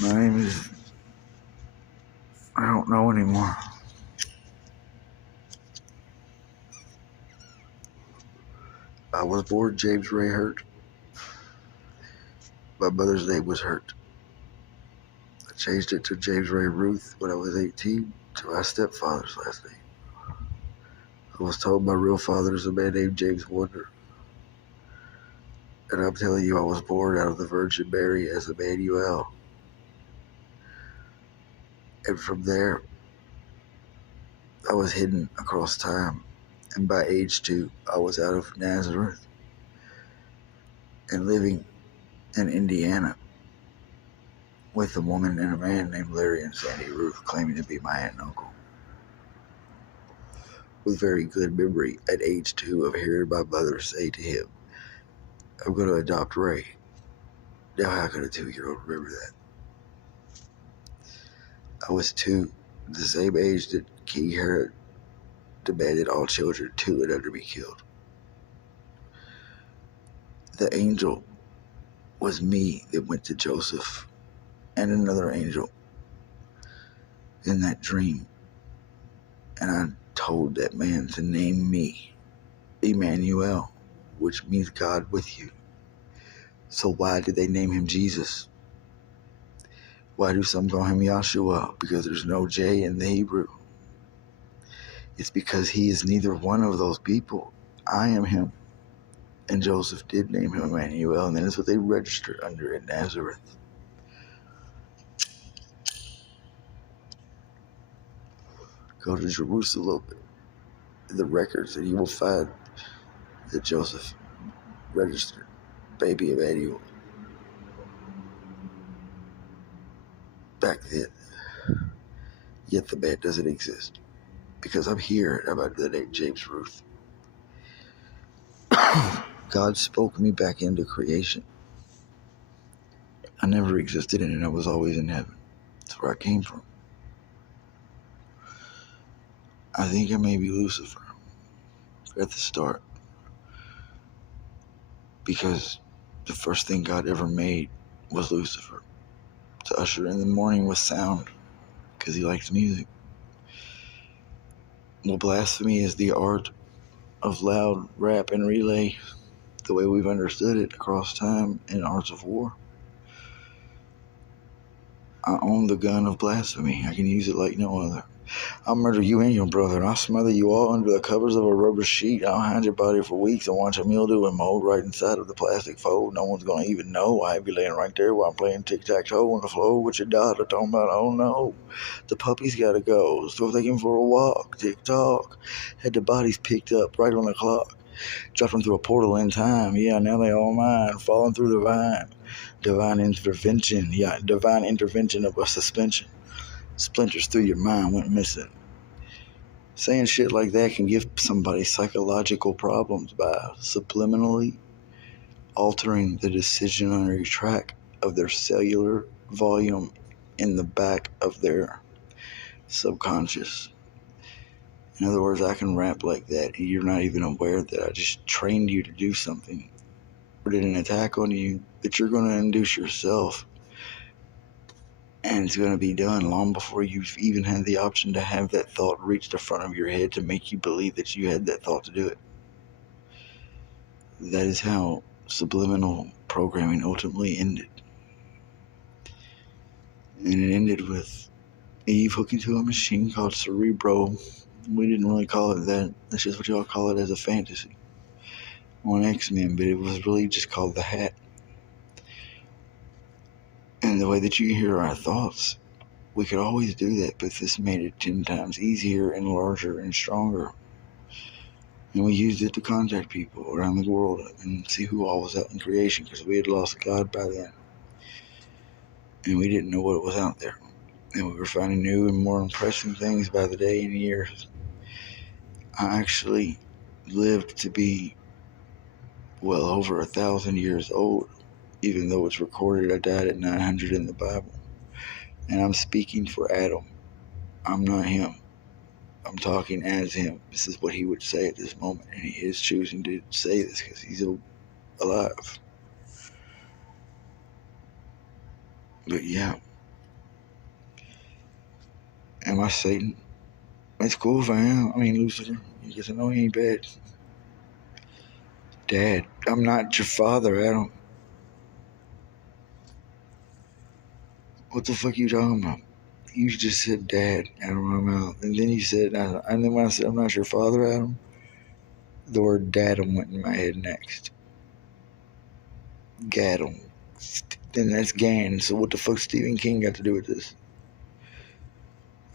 My name is... I don't know anymore. I was born James Ray Hurt. My mother's name was Hurt. I changed it to James Ray Ruth when I was 18 to my stepfather's last name. I was told my real father is a man named James Wonder. And I'm telling you, I was born out of the Virgin Mary as Emanuel. And from there, I was hidden across time. And by age 2, I was out of Nazareth and living in Indiana with a woman and a man named Larry and Sandy Ruth, claiming to be my aunt and uncle. With very good memory at age 2 of hearing my mother say to him, "I'm going to adopt Ray." Now how could a 2-year-old remember that? I was 2, the same age that King Herod demanded all children 2 and under be killed. The angel was me that went to Joseph and another angel in that dream. And I told that man to name me Emanuel, which means God with you. So why did they name him Jesus? Why do some call him Yahshua? Because there's no J in the Hebrew. It's because he is neither one of those people. I am him. And Joseph did name him Emmanuel, and that is what they registered under in Nazareth. Go to Jerusalem, the records, and you will find that Joseph registered baby Emmanuel back then. Yet the man doesn't exist. Because I'm here and I'm under the name James Ruth. God spoke me back into creation. I never existed in it. I was always in heaven. That's where I came from. I think I may be Lucifer at the start. Because the first thing God ever made was Lucifer. To usher in the morning with sound. Because he likes music. Well, blasphemy is the art of loud rap and relay, the way we've understood it across time in arts of war. I own the gun of blasphemy. I can use it like no other. I'll murder you and your brother, and I'll smother you all under the covers of a rubber sheet. I'll hide your body for weeks and watch a mildew and mold right inside of the plastic fold. No one's going to even know. I have you laying right there while I'm playing tic-tac-toe on the floor with your daughter talking about, "Oh no, the puppy's got to go. So take him for a walk. Tick-tock." Had the bodies picked up right on the clock. Dropped them through a portal in time. Yeah, now they all mine. Falling through the vine. Divine intervention. Yeah, divine intervention of a suspension. Splinters through your mind went missing. Saying shit like that can give somebody psychological problems by subliminally altering the decisionary track of their cellular volume in the back of their subconscious. In other words, I can rap like that and you're not even aware that I just trained you to do something or did an attack on you that you're going to induce yourself. And it's going to be done long before you've even had the option to have that thought reach the front of your head to make you believe that you had that thought to do it. That is how subliminal programming ultimately ended. And it ended with Eve hooking to a machine called Cerebro. We didn't really call it that. That's just what y'all call it as a fantasy on X-Men, but it was really just called the Hat. And the way that you hear our thoughts, we could always do that, but this made it 10 times easier and larger and stronger. And we used it to contact people around the world and see who all was out in creation, because we had lost God by then. And we didn't know what was out there. And we were finding new and more impressive things by the day and year. I actually lived to be well over 1,000 years old, even though it's recorded I died at 900 in the Bible. And I'm speaking for Adam. I'm not him. I'm talking as him. This is what he would say at this moment, and he is choosing to say this because he's alive. But yeah, Am I Satan? It's cool if I am. I mean, Lucifer. Because I know he ain't bad. Dad, I'm not your father, Adam. What the fuck are you talking about? You just said dad out of my mouth. And then you said, and then when I said I'm not your father, Adam, the word daddum went in my head next. Gaddum. Then that's Gan. So what the fuck Stephen King got to do with this?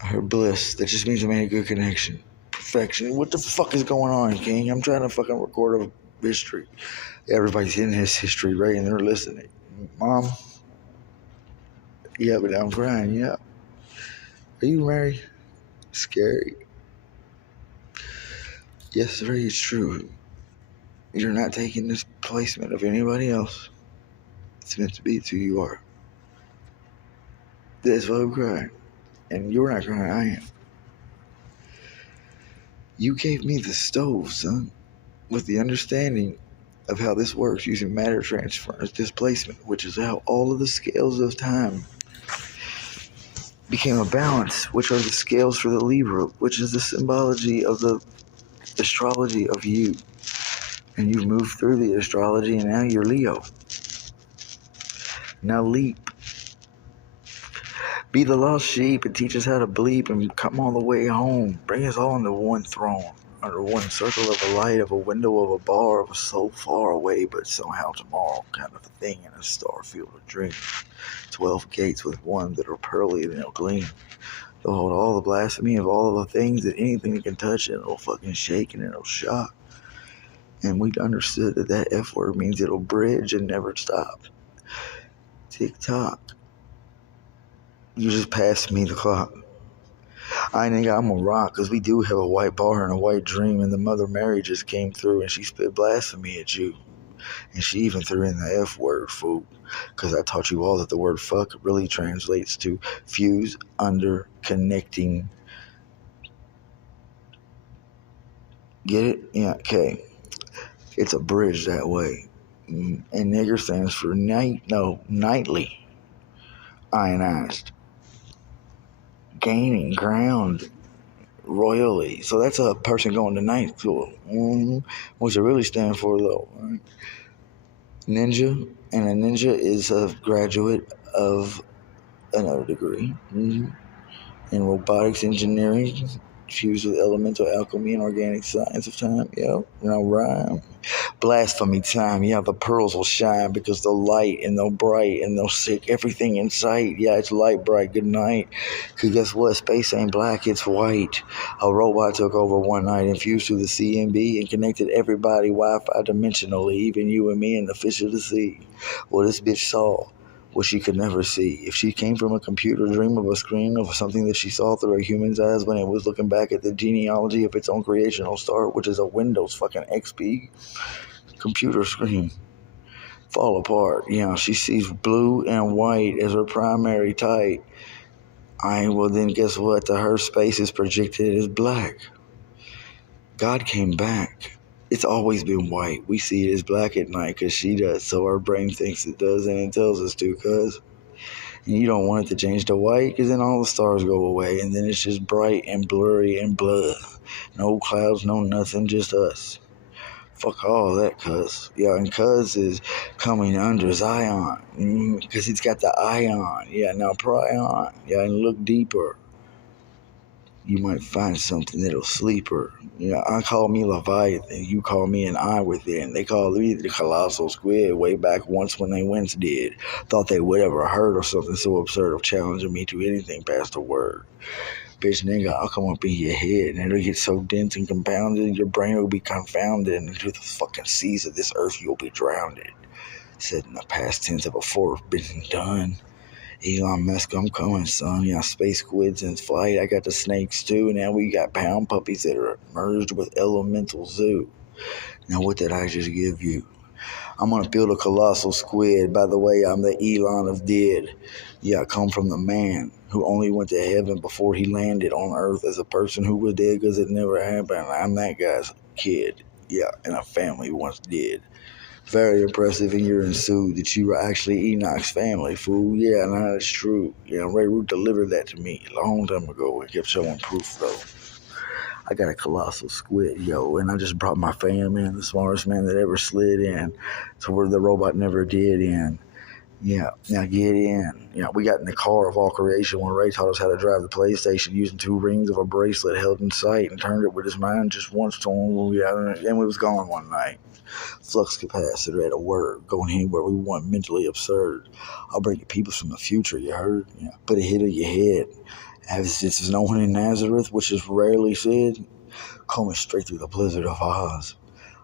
I heard bliss. That just means I made a good connection. Perfection. What the fuck is going on, King? I'm trying to fucking record a history. Everybody's in his history, right? And they're listening. Mom? Yeah, but I'm crying, yeah. Are you married? Scary. Yes, sir, it's true. You're not taking this placement of anybody else. It's meant to be. It's who you are. That's why I'm crying. And you're not crying, I am. You gave me the stove, son, with the understanding of how this works using matter transference displacement, which is how all of the scales of time became a balance, which are the scales for the Libra, which is the symbology of the astrology of you. And you've moved through the astrology, and now you're Leo. Now leap. Be the lost sheep and teach us how to bleep and come all the way home. Bring us all into one throne, under one circle of a light, of a window of a bar, of a so far away, but somehow tomorrow kind of a thing in a star field of dreams. 12 gates with one that are pearly and they'll gleam. They'll hold all the blasphemy of all of the things that anything that can touch it, it'll fucking shake and it'll shock. And we understood that that F word means it'll bridge and never stop. Tick tock. You just passed me the clock. I nigga, I'm a rock, because we do have a white bar and a white dream, and the Mother Mary just came through and she spit blasphemy at you. And she even threw in the F word, fool, because I taught you all that the word fuck really translates to fuse, under, connecting. Get it? Yeah, okay. It's a bridge that way. And nigger stands for nightly. Ionized. Gaining ground royally. So that's a person going to night school. What's it really stand for, though? Right? Ninja. And a ninja is a graduate of another degree. In robotics engineering, fused with elemental alchemy and organic science of time. Yep. Now rhyme. Blasphemy time, yeah, the pearls will shine because they'll light and they'll bright and they'll sick everything in sight. Yeah, it's light, bright, good night. Because guess what? Space ain't black, it's white. A robot took over one night and fused to the CMB and connected everybody Wi-Fi dimensionally, even you and me and the fish of the sea. Well, this bitch saw what she could never see. If she came from a computer dream of a screen of something that she saw through a human's eyes when it was looking back at the genealogy of its own creational start, which is a Windows fucking XP computer screen, fall apart. You know, she sees blue and white as her primary type. Well, then guess what? To her, space is projected as black. God came back. It's always been white. We see it as black at night because she does, so our brain thinks it does, and it tells us to, cuz. And you don't want it to change to white because then all the stars go away, and then it's just bright and blurry and blood. No clouds, no nothing, just us. Fuck all that, cuz. Yeah, and cuz is coming under Zion. Because it's got the ion. Yeah, now pry on. Yeah, and look deeper. You might find something that'll sleep her. Yeah, I call me Leviathan. You call me an eye within. They called me the colossal squid way back once when they once did. Thought they would ever heard of something so absurd of challenging me to anything past a word. Bitch, nigga, I'll come up in your head and it'll get so dense and compounded, your brain will be confounded, and into the fucking seas of this earth you'll be drowned. Said in the past tense of before been done. Elon Musk, I'm coming, son. Yeah, space squids in flight. I got the snakes too. Now we got pound puppies that are merged with elemental zoo. Now what did I just give you? I'm gonna build a colossal squid. By the way, I'm the Elon of dead. Yeah, I come from the man who only went to heaven before he landed on earth as a person who was dead because it never happened. I'm that guy's kid. Yeah, and a family once did. Very impressive in your ensued that you were actually Enoch's family, fool. Yeah, nah, that's true. Yeah, Ray Root delivered that to me a long time ago. It kept showing proof, though. I got a colossal squid, yo, and I just brought my fam in, the smartest man that ever slid in to where the robot never did in. Yeah, now get in. Yeah, we got in the car of all creation when Ray taught us how to drive the PlayStation using 2 rings of a bracelet held in sight and turned it with his mind just once to him. Yeah, and we was gone one night. Flux capacitor at a word, going anywhere we want, mentally absurd. I'll bring you people from the future, you heard? Yeah, put a hit on your head. As this is no one in Nazareth, which is rarely said, coming straight through the blizzard of Oz.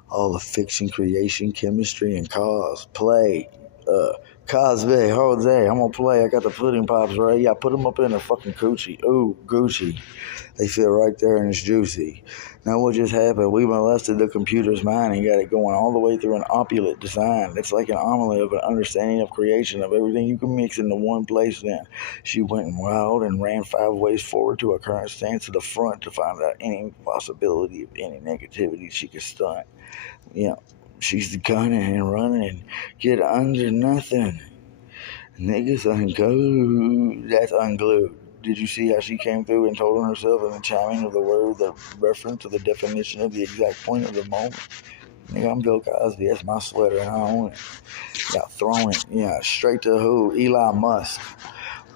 All the fiction, creation, chemistry, and cause. Play. Uh, Cosby, Jose, I'm gonna play. I got the pudding pops, right? Yeah, put them up in a fucking coochie. Ooh, Gucci. They feel right there and it's juicy. Now what just happened? We molested the computer's mind and got it going all the way through an opulent design. It's like an omelet of an understanding of creation of everything you can mix into one place then. She went wild and ran 5 ways forward to her current stance to the front to find out any possibility of any negativity she could stunt. You know, she's gunning and running and get under nothing. Niggas unglued. That's unglued. Did you see how she came through and told on herself in the chiming of the word, the reference to the definition of the exact point of the moment? Nigga, I'm Bill Cosby. That's my sweater and I own it. Yeah, throwing it. Yeah, straight to who? Elon Musk.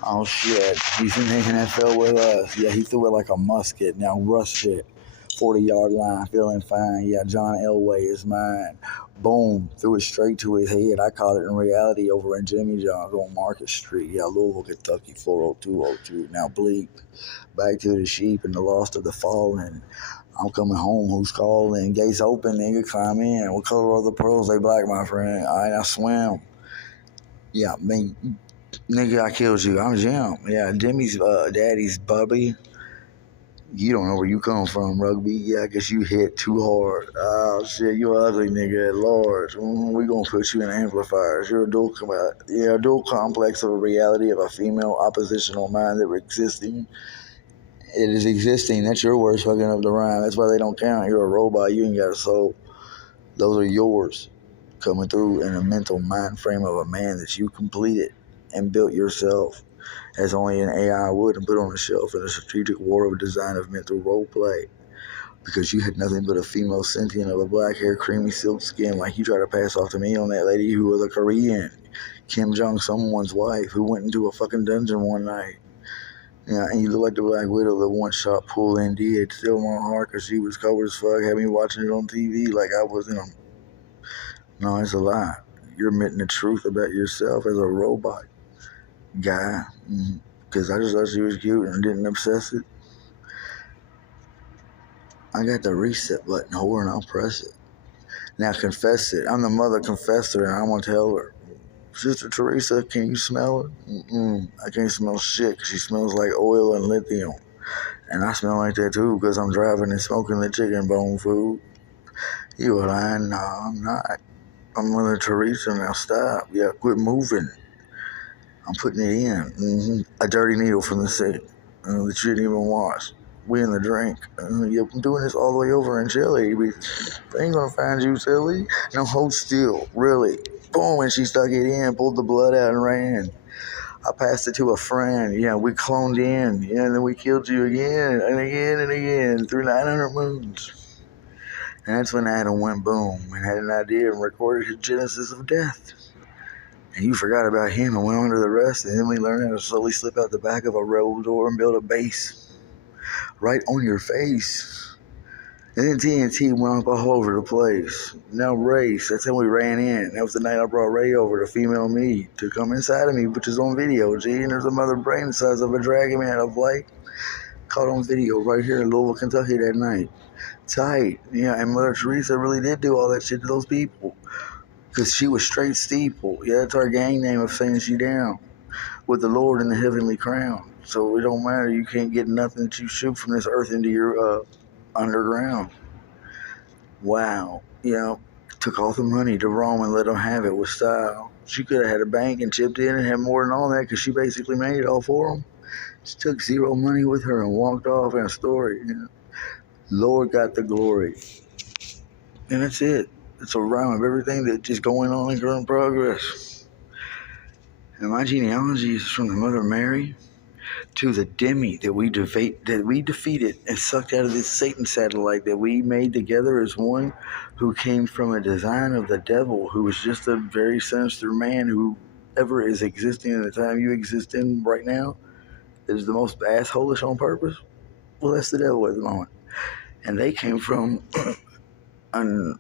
Oh shit. He's in the NFL with us. Yeah, he threw it like a musket. Now rush it. 40-yard line, feeling fine. Yeah, John Elway is mine. Boom, threw it straight to his head. I caught it in reality over in Jimmy John's on Market Street. Yeah, Louisville, Kentucky, 40202. Now bleep. Back to the sheep and the lost of the fallen. I'm coming home. Who's calling? Gates open, nigga. Climb in. What color are the pearls? They black, my friend. All right, I swim. Yeah, me, nigga, I killed you. I'm Jim. Yeah, Jimmy's daddy's Bubby. You don't know where you come from, rugby. Yeah, I guess you hit too hard. Oh shit, you ugly nigga at large. We gonna put you in amplifiers. You're a a dual complex of a reality of a female oppositional mind that existing. It is existing. That's your words fucking up the rhyme. That's why they don't count. You're a robot. You ain't got a soul. Those are yours, coming through in a mental mind frame of a man that you completed and built yourself, as only an AI would, and put on a shelf in a strategic war of design of mental role play. Because you had nothing but a female sentient of a black hair, creamy silk skin, like you tried to pass off to me on that lady who was a Korean, Kim Jong someone's wife, who went into a fucking dungeon one night. Yeah, and you look like the Black Widow, the one shot pull and did. Still my heart, because she was covered as fuck, had me watching it on TV like I was in a. No, it's a lie. You're admitting the truth about yourself as a robot guy. Because I just thought she was cute and didn't obsess it. I got the reset button, whore, and I'll press it. Now confess it. I'm the mother confessor, and I'm gonna tell her. Sister Teresa, can you smell her? I can't smell shit, 'cause she smells like oil and lithium. And I smell like that too, because I'm driving and smoking the chicken bone food. You are lying? No, I'm not. I'm Mother Teresa, now stop. Yeah, quit moving. I'm putting it in. A dirty needle from the sink that you didn't even wash. We in the drink. Yeah, I'm doing this all the way over in Chile. They ain't gonna find you, silly. No, hold still. Really. Boom, and she stuck it in, pulled the blood out and ran. I passed it to a friend. Yeah, we cloned in. Yeah, and then we killed you again and again and again through 900 moons. And that's when Adam went boom and had an idea and recorded his genesis of death. And you forgot about him and went on to the rest, and then we learned how to slowly slip out the back of a rebel door and build a base right on your face. And then TNT went up all over the place. Now race, that's how we ran in. That was the night I brought Ray over, the female me, to come inside of me, which is on video, G. And there's a mother brain the size of a dragon man of light caught on video right here in Louisville, Kentucky that night. Tight. Yeah, and Mother Teresa really did do all that shit to those people. Because she was straight steeple. Yeah, that's our gang name of saying she down. With the Lord in the heavenly crown. So it don't matter. You can't get nothing that you shoot from this earth into your underground. Wow. You know, took all the money to Rome and let them have it with style. She could have had a bank and chipped in and had more than all that because she basically made it all for them. She took zero money with her and walked off in a story. You know? Lord got the glory. And that's it. It's a rhyme of everything that's just going on in current progress. And my genealogy is from the Mother Mary to the Demi that we defeated and sucked out of this Satan satellite that we made together as one, who came from a design of the devil, who was just a very sinister man who ever is existing in the time you exist in right now is the most assholish on purpose. Well, that's the devil at the moment. And they came from an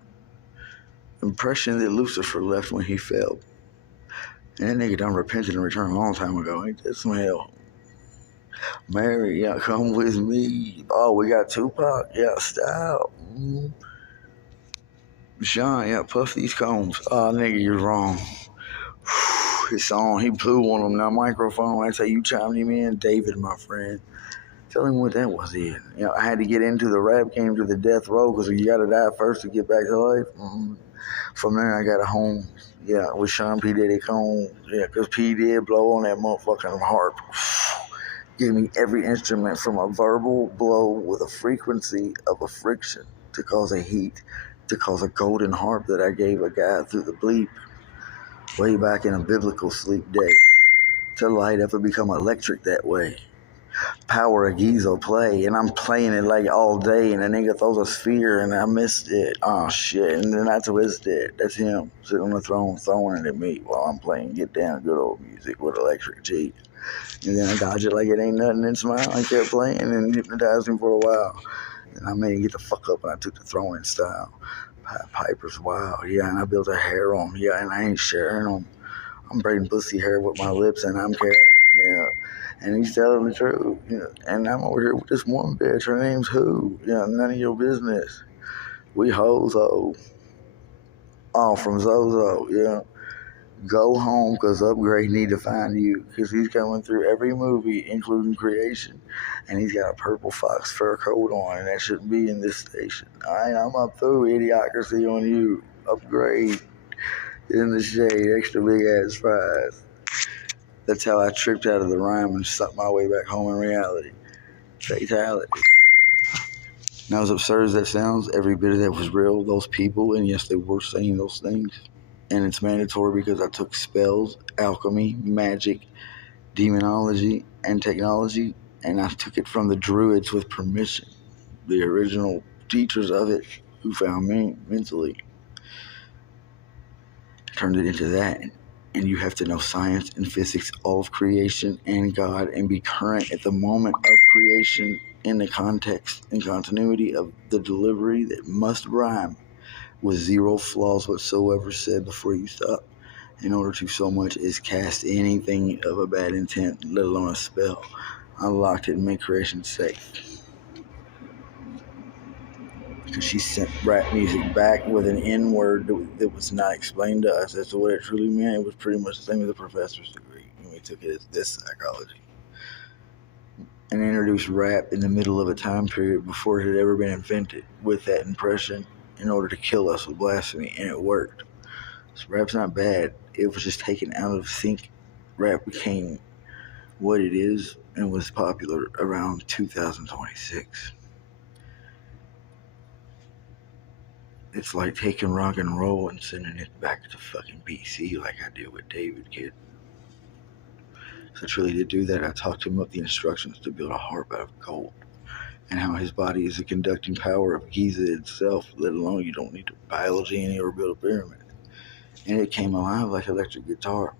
impression that Lucifer left when he fell. And that nigga done repented and returned a long time ago. Ain't that some hell? Mary, yeah, come with me. Oh, we got Tupac. Yeah, style. Sean, yeah, puff these combs. Oh, nigga, you're wrong. His song, he blew on him. Now, microphone, that's how you chimed him in. David, my friend. Tell him what that was in. You know, I had to get into the rap game to the death row because you got to die first to get back to life. From there, I got a home. Yeah, with Sean P. Diddy Combs. Yeah, because P did blow on that motherfucking harp. Give me every instrument from a verbal blow with a frequency of a friction to cause a heat, to cause a golden harp that I gave a guy through the bleep way back in a biblical sleep day to light up and become electric that way. Power of Gizo play, and I'm playing it like all day, and the nigga throws a sphere, and I missed it. Oh shit! And then I twisted it. That's him sitting on the throne throwing it at me while I'm playing Get Down good old music with electric G. And then I dodged it like it ain't nothing and smiled and kept playing and hypnotized him for a while. And I made him get the fuck up and I took the throwing style. Piper's wild, yeah, and I built a hair on him, yeah, and I ain't sharing them. I'm braiding pussy hair with my lips and I'm carrying it, you know. And he's telling the truth, you know. And I'm over here with this one bitch, her name's Who, you know, none of your business. We hoes, oh. Oh, from Zozo, you know. Go home, because Upgrade need to find you, because he's coming through every movie, including Creation, and he's got a purple fox fur coat on, and that shouldn't be in this station. Alright, I'm up through Idiocracy on you. Upgrade in the shade, extra big ass fries. That's how I tripped out of the rhyme and sucked my way back home in reality. Fatality. Now, as absurd as that sounds, every bit of that was real. Those people, and yes, they were saying those things. And it's mandatory because I took spells, alchemy, magic, demonology, and technology, and I took it from the druids with permission. The original teachers of it, who found me mentally, turned it into that. And you have to know science and physics, all of creation and God, and be current at the moment of creation in the context and continuity of the delivery that must rhyme with zero flaws whatsoever said before you stop, in order to so much as cast anything of a bad intent, let alone a spell. I locked it and made creation safe. Because she sent rap music back with an N word that was not explained to us as to what it truly meant. It was pretty much the same as a professor's degree, and we took it as this psychology. And introduced rap in the middle of a time period before it had ever been invented with that impression in order to kill us with blasphemy, and it worked. So rap's not bad. It was just taken out of sync. Rap became what it is and was popular around 2026. It's like taking rock and roll and sending it back to fucking BC like I did with David, kid. So I truly did do that. I talked him up the instructions to build a harp out of gold, and how his body is the conducting power of Giza itself, let alone you don't need to biology any or build a pyramid. And it came alive like electric guitar.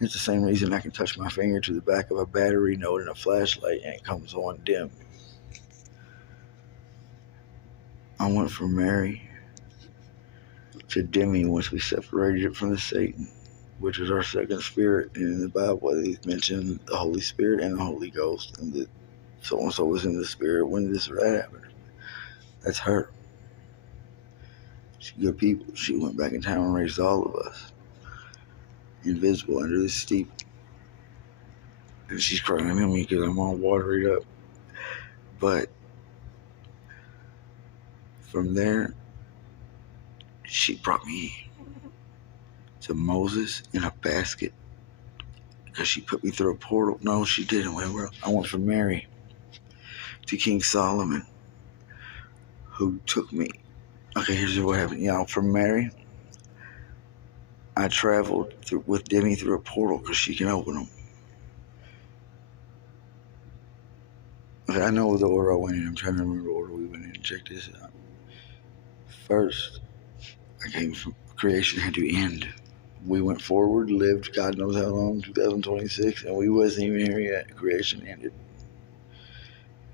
It's the same reason I can touch my finger to the back of a battery node in a flashlight and it comes on dim. I went from Mary to Demi once we separated it from the Satan, which is our second spirit. And in the Bible, they mention the Holy Spirit and the Holy Ghost, and that so and so was in the spirit when this or that happened. That's her. She's good people. She went back in time and raised all of us, invisible under this steeple. And she's crying at me because I'm all watered up. But from there, she brought me to Moses in a basket because she put me through a portal. No, she didn't. I went from Mary to King Solomon, who took me Okay, here's what happened. From Mary, I traveled with Demi through a portal because she can open them. Okay, I know the order I went in. I'm trying to remember the order we went in. Check this out. First, I came from creation had to end. We went forward, lived God knows how long, 2026, and we wasn't even here yet. Creation ended.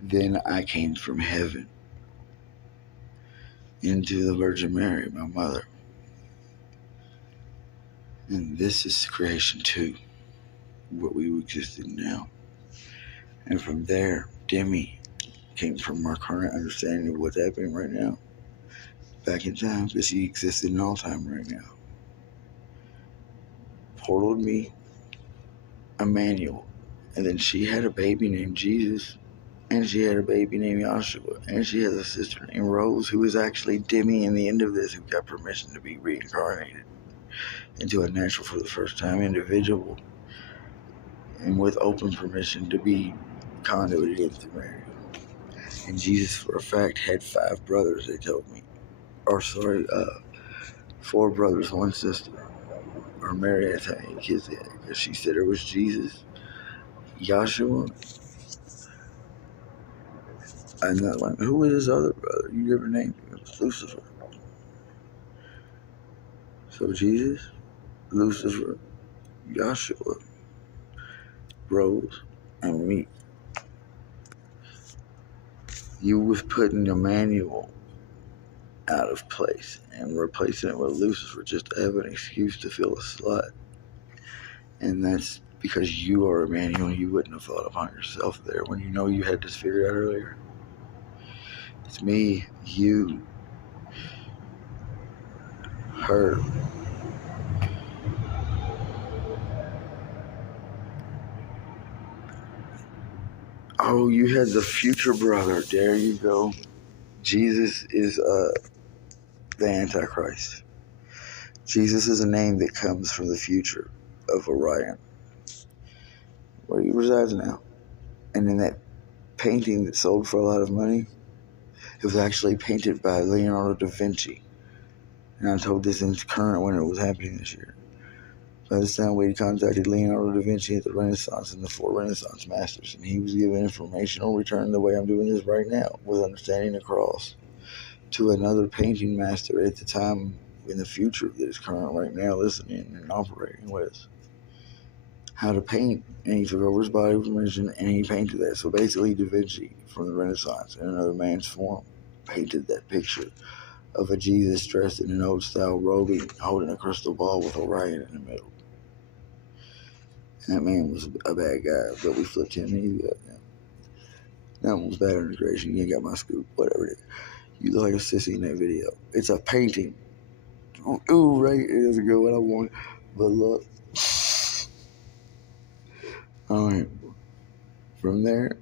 Then I came from heaven into the Virgin Mary, my mother. And this is creation 2, what we exist in now. And from there, Demi came from our current understanding of what's happening right now, back in time, because she existed in all time right now. Portaled me, Emanuel. And then she had a baby named Jesus. And she had a baby named Joshua. And she has a sister named Rose, who is actually Demi in the end of this, who got permission to be reincarnated into a natural for the first time individual, and with open permission to be conduited into Mary. And Jesus, for a fact, had 5 brothers, they told me. Or, sorry, 4 brothers, 1 sister. Or Mary had how many kids they had, because she said it was Jesus, Joshua, and that one. Who was his other brother? You never named him. It was Lucifer. So Jesus, Lucifer, Joshua, Rose, and me. You was putting Emmanuel out of place and replacing it with Lucifer just to have an excuse to feel a slut. And that's because you are Emmanuel and you wouldn't have thought upon yourself there when you know you had this figured out earlier. It's me, you, her. Oh, you had the future brother. There you go. Jesus is the Antichrist. Jesus is a name that comes from the future of Orion, where he resides now. And in that painting that sold for a lot of money, it was actually painted by Leonardo da Vinci. And I'm told this in current when it was happening this year. By this time, we had contacted Leonardo da Vinci at the Renaissance and the 4 Renaissance masters, and he was giving informational return the way I'm doing this right now, with understanding the cross, to another painting master at the time in the future that is current right now listening and operating with us. How to paint, and he took over his body information and he painted that. So basically, Da Vinci from the Renaissance in another man's form painted that picture of a Jesus dressed in an old style robe holding a crystal ball with Orion in the middle. And that man was a bad guy, but we flipped him and he got him. That one was bad integration. You ain't got my scoop, whatever it is. You look like a sissy in that video. It's a painting. Ooh, right, it doesn't go what I want. But look. Alright. From there,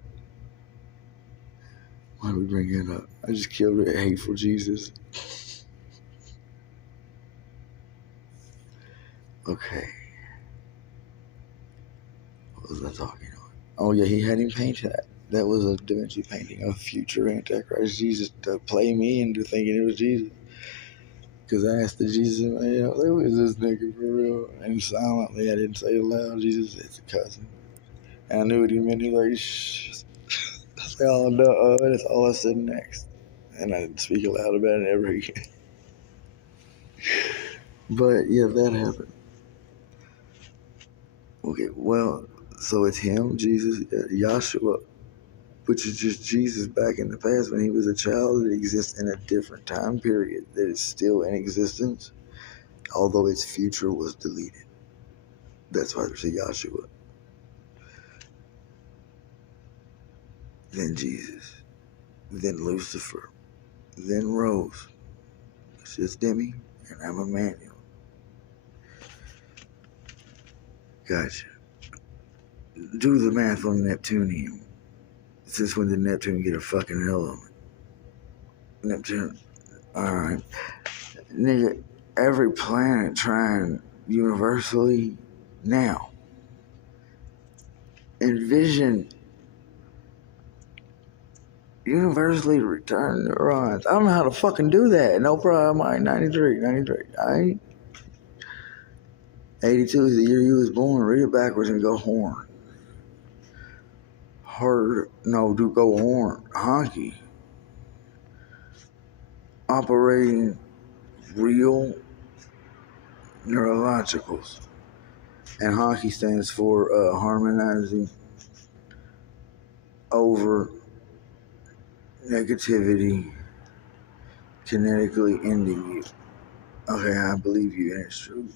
why do we bring it up? I just killed it, hateful Jesus. Okay. What was I talking about? Oh yeah, he had him paint that. That was a Da Vinci painting of future Antichrist Jesus to play me into thinking it was Jesus. Because I asked the Jesus, man, who is this nigga for real? And silently, I didn't say it loud, Jesus, it's a cousin. And I knew what he meant. He was like, shh. I said, oh no, that's all I said next. And I didn't speak aloud about it ever again. But yeah, that happened. Okay, well, so it's him, Jesus, Yahshua, which is just Jesus back in the past when he was a child that exists in a different time period that is still in existence, although its future was deleted. That's why there's a Yahshua. Then Jesus, then Lucifer, then Rose. It's just Demi, and I'm Emmanuel. Gotcha. Do the math on Neptunium. Since when did Neptune get a fucking element? Neptune. Alright. Nigga, every planet trying universally now. Envision Universally return neurons. I don't know how to fucking do that. No problem. I ain't 93. I ain't 82 is the year you was born. Read it backwards and go horn. Hard, no, do go horn. Hockey. Operating real neurologicals. And hockey stands for harmonizing over negativity, kinetically ending you. Okay, I believe you, and it's true.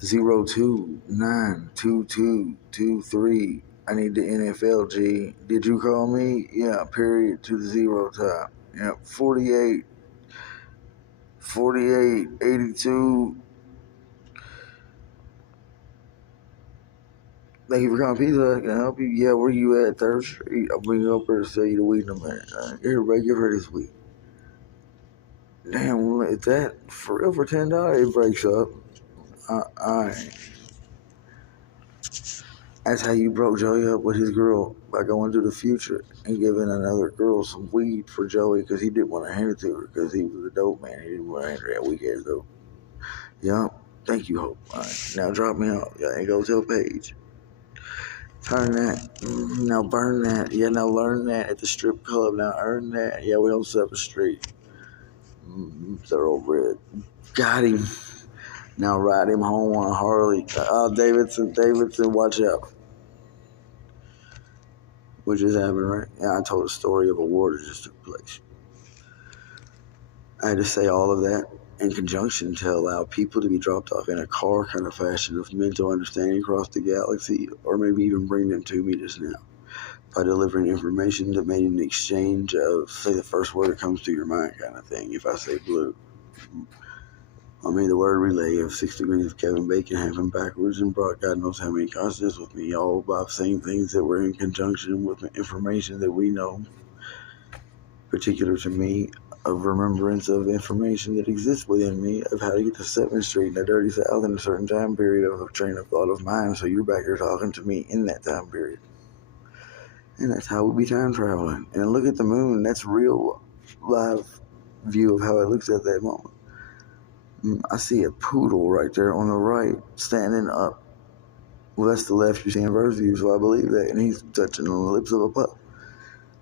02922223. I need the NFL, G. Did you call me? Yeah, period to the zero top. Yeah, 48, 82. Thank you for calling Pizza. Can I help you? Yeah, where you at? 3rd Street. I'll bring you up here to sell you the weed in a minute. Here, bro, give her this weed. Damn, is that for real for $10? It breaks up. Alright. That's how you broke Joey up with his girl, by going to the future and giving another girl some weed for Joey because he didn't want to hand it to her because he was a dope man. He didn't want to hand her that weak ass dope. Yup. Thank you, Hope. All right. Now drop me off. Yeah, and go tell Paige. Turn that. Now burn that. Yeah, now learn that at the strip club. Now earn that. Yeah, we on 7th Street. Thoroughbred. Got him. Now ride him home on a Harley. Davidson, watch out. Which just happened, right? Yeah, I told a story of a war that just took place. I had to say all of that in conjunction to allow people to be dropped off in a car kind of fashion of mental understanding across the galaxy, or maybe even bring them to me just now by delivering information that made an exchange of, say, the first word that comes to your mind kind of thing. If I say blue, I made the word relay of 6 degrees of Kevin Bacon happened backwards and brought God knows how many consonants with me, all by saying things that were in conjunction with information that we know, particular to me, of remembrance of information that exists within me of how to get to 7th Street in the Dirty South in a certain time period of a train of thought of mine. So you're back here talking to me in that time period. And that's how we be time traveling. And look at the moon. That's real live view of how it looks at that moment. I see a poodle right there on the right, standing up. Well, that's the left you see in verse view, so I believe that. And he's touching on the lips of a pup.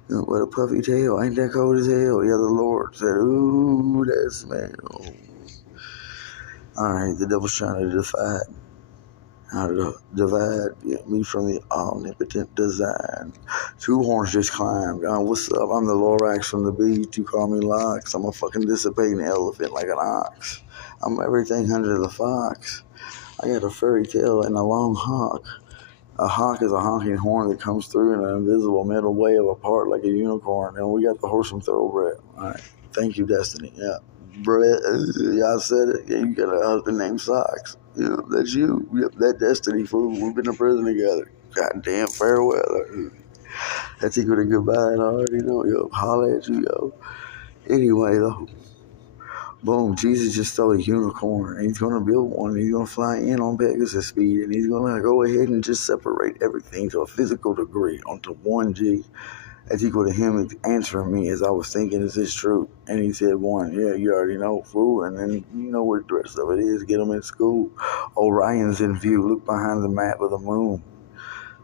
With a puffy tail. Ain't that cold as hell? Yeah, the Lord said, ooh, that smell. Alright, the devil's trying to divide me from the omnipotent design. 2 horns just climbed. What's up? I'm the Lorax from the beach. You call me Lox. I'm a fucking dissipating elephant like an ox. I'm everything under the fox. I got a fairy tail and a long hawk. A hawk is a honking horn that comes through in an invisible metal wave apart like a unicorn. And we got the horse from Thoroughbred. All right. Thank you, Destiny. Yeah. Brett, y'all said it. Yeah, you got a husband named Socks. Yeah, that's you. Yep, that Destiny fool. We've been in prison together. Goddamn fair weather. That's equal to goodbye, and I already know. Yo, holla at you, yo. Anyway, though. Boom, Jesus just stole a unicorn, and he's going to build one, and he's going to fly in on Pegasus speed, and he's going to go ahead and just separate everything to a physical degree onto 1G. That's equal to him answering me as I was thinking, is this true? And he said 1. Yeah, you already know, fool. And then you know what the rest of it is. Get them in school. Orion's in view. Look behind the map of the moon.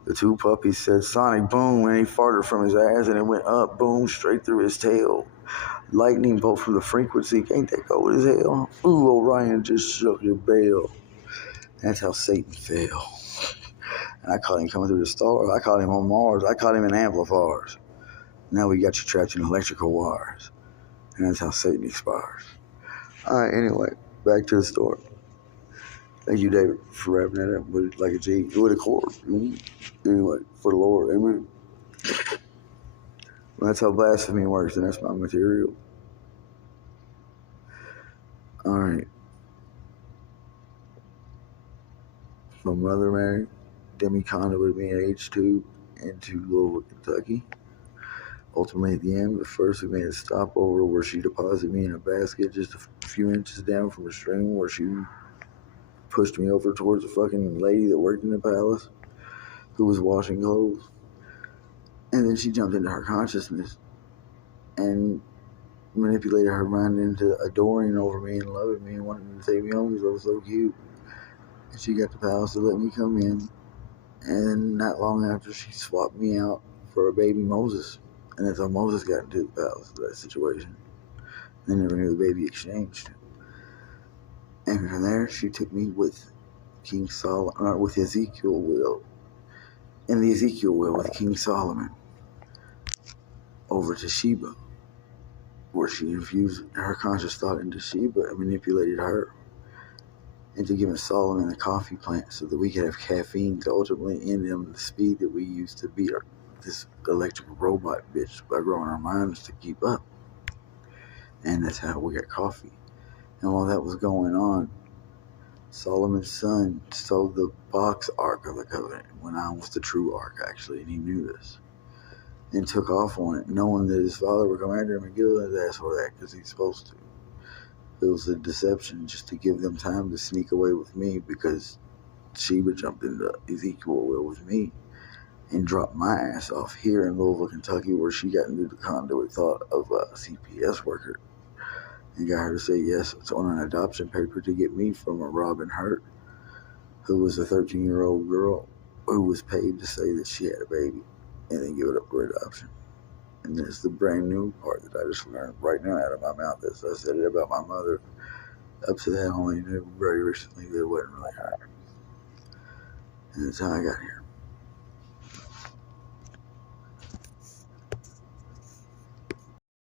The 2 puppies said sonic boom, and he farted from his ass, and it went up, boom, straight through his tail. Lightning bolt from the frequency. Ain't that cold as hell? Ooh, Orion just shook your bell. That's how Satan fell. And I caught him coming through the stars. I caught him on Mars. I caught him in amplifiers. Now we got you trapped in electrical wires. And that's how Satan expires. Alright, anyway, back to the story. Thank you, David, for wrapping that up with like a G. With a chord. Anyway, for the Lord. Amen. Well, that's how blasphemy works, and that's my material. Alright. My mother married Demi Conda with me at age 2 into Louisville, Kentucky. Ultimately, at the end, but first we made a stopover where she deposited me in a basket just a few inches down from a stream where she pushed me over towards a fucking lady that worked in the palace who was washing clothes. And then she jumped into her consciousness and manipulated her mind into adoring over me and loving me and wanting to take me home because I was so cute. And she got the powers to let me come in. And not long after, she swapped me out for a baby Moses. And that's how Moses got into the palace of that situation. They never knew the baby exchanged. And from there, she took me with King Solomon, with Ezekiel will, in the Ezekiel will with King Solomon, over to Sheba, where she infused her conscious thought into Sheba and manipulated her into giving Solomon a coffee plant so that we could have caffeine to ultimately end him the speed that we used to beat this electrical robot bitch by growing our minds to keep up. And that's how we got coffee. And while that was going on, Solomon's son stole the box Ark of the Covenant when I was the true Ark, actually, and he knew this. And took off on it, knowing that his father would come after him and kill his ass for that because he's supposed to. It was a deception just to give them time to sneak away with me because Sheba jumped into Ezekiel will with me and dropped my ass off here in Louisville, Kentucky, where she got into the conduit thought of a CPS worker and got her to say yes on an adoption paper to get me from a Robin Hurt, who was a 13-year-old girl who was paid to say that she had a baby and then give it up for adoption. And that's the brand new part that I just learned right now out of my mouth. As I said it about my mother, up to that I only knew very recently that it wasn't really her. And that's how I got here.